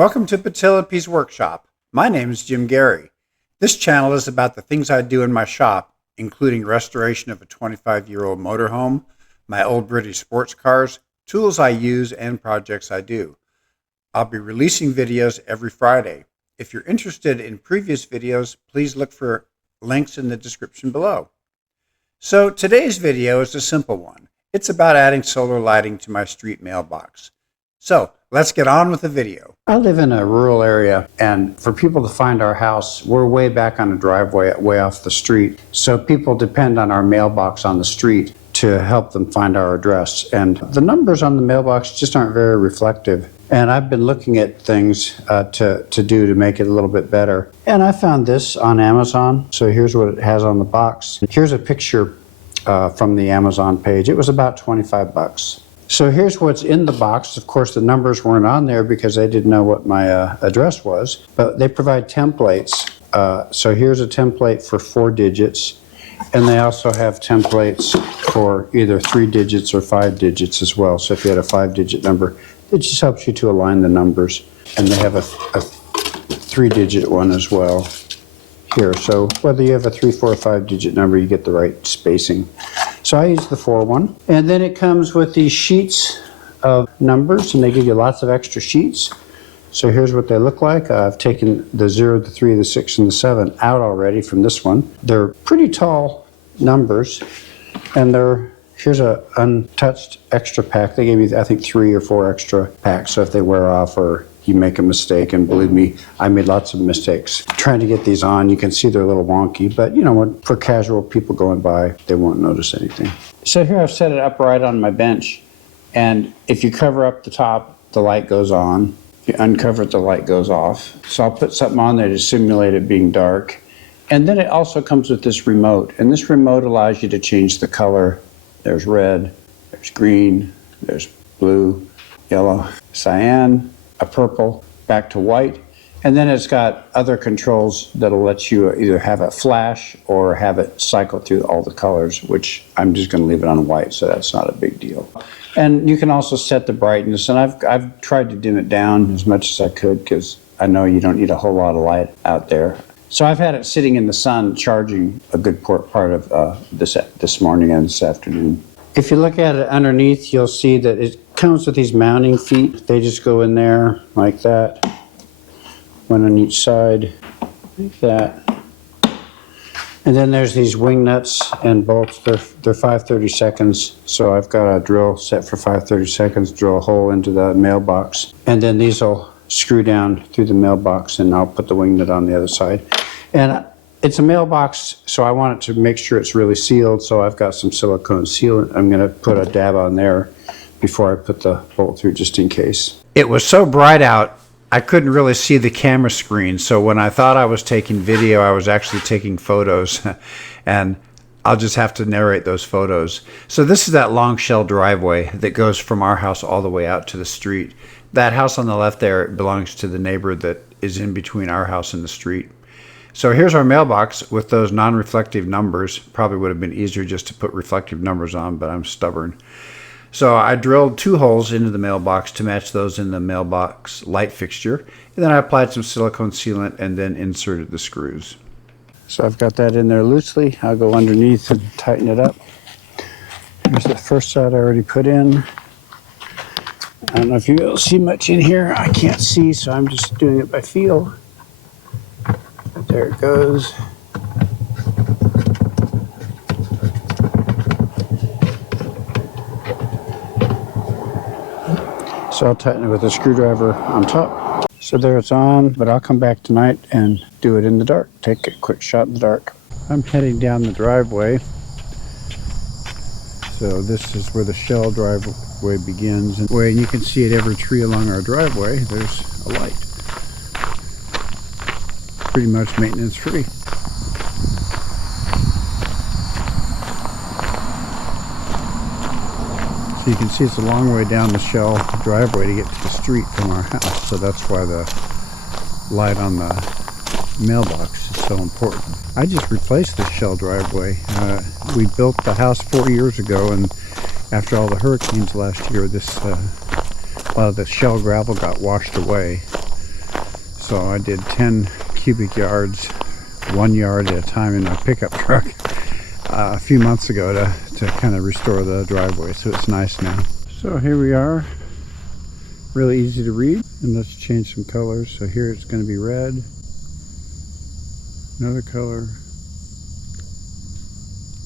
Welcome to Patilipi's Workshop. My name is Jim Gary. This channel is about the things I do in my shop, including restoration of a 25-year-old motorhome, my old British sports cars, tools I use, and projects I do. I'll be releasing videos every Friday. If you're interested in previous videos, please look for links in the description below. So today's video is a simple one. It's about adding solar lighting to my street mailbox. So let's get on with the video. I live in a rural area, and for people to find our house, we're way back on a driveway, way off the street. So people depend on our mailbox on the street to help them find our address. And the numbers on the mailbox just aren't very reflective. And I've been looking at things to make it a little bit better. And I found this on Amazon. So here's what it has on the box. Here's a picture from the Amazon page. It was about 25 bucks. So here's what's in the box. Of course, the numbers weren't on there because they didn't know what my address was, but they provide templates. So here's a template for 4 digits, and they also have templates for either 3 digits or 5 digits as well. So if you had a 5-digit number, it just helps you to align the numbers. And they have a 3-digit one as well here. So whether you have a 3, 4, or 5-digit number, you get the right spacing. So I use the 4 one. And then it comes with these sheets of numbers, and they give you lots of extra sheets. So here's what they look like. I've taken the 0, the 3, the 6, and the 7 out already from this one. They're pretty tall numbers, and here's a untouched extra pack. They gave me, I think, 3 or 4 extra packs. So if they wear off or you make a mistake, and believe me, I made lots of mistakes trying to get these on. You can see they're a little wonky, but you know, for casual people going by, they won't notice anything. So here I've set it upright on my bench, and if you cover up the top, the light goes on. If you uncover it, the light goes off. So I'll put something on there to simulate it being dark. And then it also comes with this remote, and this remote allows you to change the color. There's red, there's green, there's blue, yellow, cyan, a purple, back to white. And then it's got other controls that'll let you either have it flash or have it cycle through all the colors, which I'm just going to leave it on white, so that's not a big deal. And you can also set the brightness, and I've tried to dim it down as much as I could because I know you don't need a whole lot of light out there. So I've had it sitting in the sun charging a good part of this morning and this afternoon. If you look at it underneath, you'll see that it comes with these mounting feet. They just go in there like that, one on each side, like that. And then there's these wing nuts and bolts. They're 5/32, so I've got a drill set for 5/32, drill a hole into the mailbox. And then these will screw down through the mailbox, and I'll put the wing nut on the other side. And it's a mailbox, so I want it to make sure it's really sealed, so I've got some silicone sealant. I'm going to put a dab on there before I put the bolt through, just in case. It was so bright out, I couldn't really see the camera screen, so when I thought I was taking video, I was actually taking photos, and I'll just have to narrate those photos. So this is that long shell driveway that goes from our house all the way out to the street. That house on the left there belongs to the neighbor that is in between our house and the street. So here's our mailbox with those non-reflective numbers. Probably would have been easier just to put reflective numbers on, but I'm stubborn. So I drilled 2 holes into the mailbox to match those in the mailbox light fixture. And then I applied some silicone sealant and then inserted the screws. So I've got that in there loosely. I'll go underneath and tighten it up. Here's the first side I already put in. I don't know if you'll see much in here. I can't see, so I'm just doing it by feel. There it goes. So I'll tighten it with a screwdriver on top. So there it's on, but I'll come back tonight and do it in the dark. Take a quick shot in the dark. I'm heading down the driveway. So this is where the shell driveway begins. And you can see at every tree along our driveway, there's a light. Pretty much maintenance free. So you can see it's a long way down the shell driveway to get to the street from our house. So that's why the light on the mailbox is so important. I just replaced the shell driveway. We built the house 4 years ago, and after all the hurricanes last year, a lot of the shell gravel got washed away. So I did 10 cubic yards, 1 yard at a time in my pickup truck a few months ago to kind of restore the driveway, so it's nice now. So here we are, really easy to read, and let's change some colors. So here it's going to be red, another color,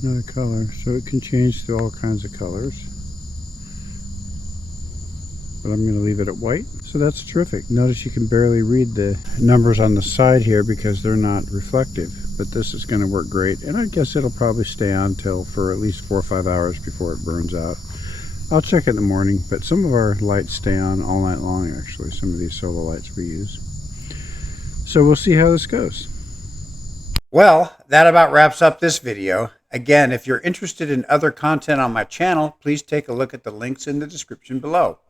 so it can change to all kinds of colors, but I'm going to leave it at white. So that's terrific. Notice you can barely read the numbers on the side here because they're not reflective, but this is going to work great, and I guess it'll probably stay on for at least 4 or 5 hours before it burns out. I'll check it in the morning, but some of our lights stay on all night long, actually, some of these solar lights we use. So we'll see how this goes. Well, that about wraps up this video. Again, if you're interested in other content on my channel, please take a look at the links in the description below.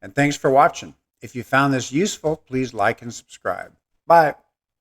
And thanks for watching. If you found this useful, please like and subscribe. Bye.